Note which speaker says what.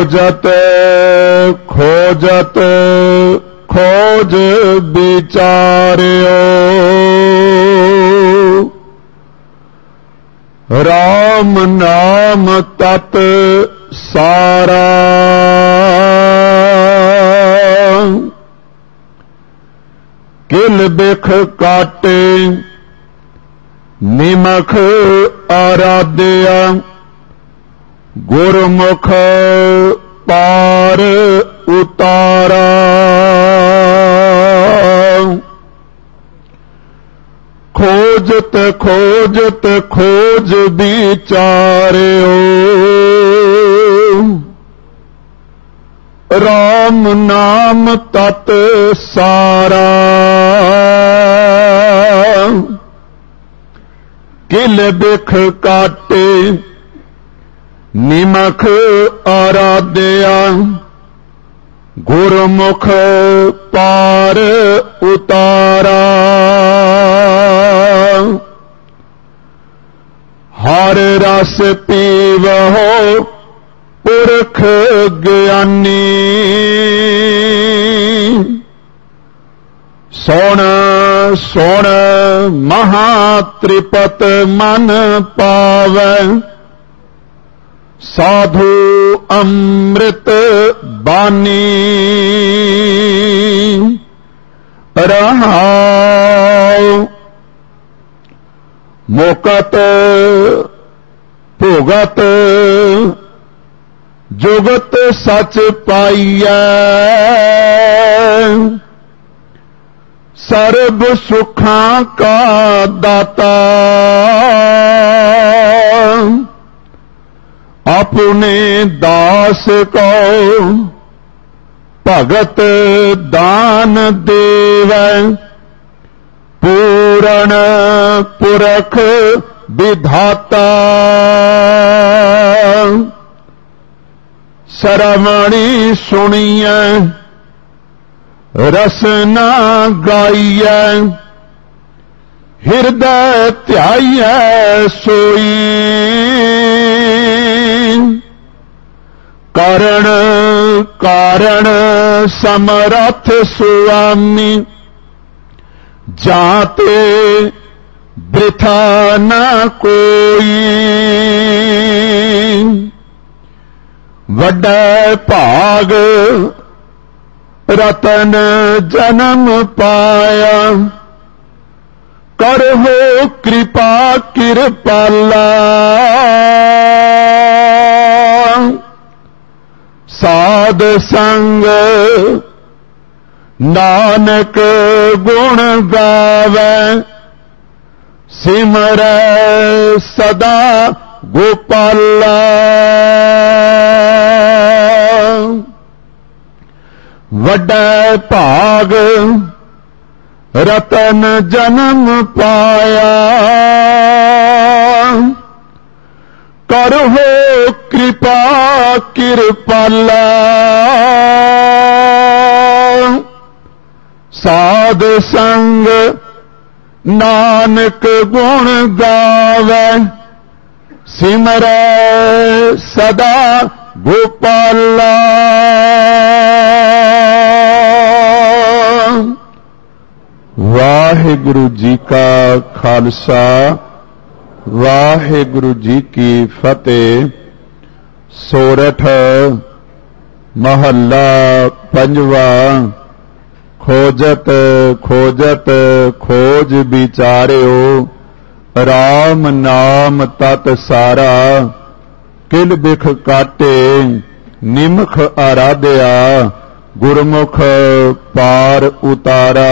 Speaker 1: खोजत खोजत खोज बिचारियो राम नाम तत् सारा। किल बिख काटे निमख आराध्या। ਗੁਰਮੁਖ ਪਾਰ ਉਤਾਰਾ। ਖੋਜਤ ਖੋਜਤ ਖੋਜ ਵਿਚਾਰਿਓ। ਰਾਮ ਨਾਮ ਤਤ ਸਾਰਾ। ਕਿਲ ਬਿਖ ਕਾਟੇ ਨਿਮਖ ਆਰਾਧਿਆ, ਗੁਰਮੁਖ ਪਾਰ ਉਤਾਰਾ। ਹਰ ਰਸ ਪੀਵੋ ਪੁਰਖ ਗਿਆਨੀ। ਸੋਣ ਸੋਣ ਮਹਾ ਤ੍ਰਿਪਤ ਮਨ ਪਾਵੈ। साधु अमृत बानी। रहाओ। मोकत भोगत जुगत सच पाइया। सर्ब सुखा का दाता। अपने दास को भगत दान देव। पूरण पुरख विधाता। सरमणी सुनिय रसना गाइय हृदय त्याय सोई। करण, कारण, समरथ स्वामी जाते वृथा न कोई। वड्डे भाग रतन जन्म पाया। कर कृपा किरपाला साध संग नानक गुण गावे। सिमर सदा गोपाल। वड्डे भाग रतन जन्म पाया। करो कृपा कृपाला साध संग नानक गुण गावे। सिमर सदा भोपाला वाहेगुरु जी का खालसा, वाहेगुरु जी की फतेह। ਸੋਰਠ, ਮਹੱਲਾ ਪੰਜਵਾ, ਖੋਜਤ ਖੋਜਤ, ਖੋਜ ਵਿਚਾਰਿਓ RAM ਨਾਮ ਤਤ ਸਾਰਾ, ਕਿਲ ਬਿਖ ਕਾਟੇ, ਨਿਮਖ ਆਰਾਧਿਆ ਗੁਰਮੁਖ ਪਾਰ ਉਤਾਰਾ।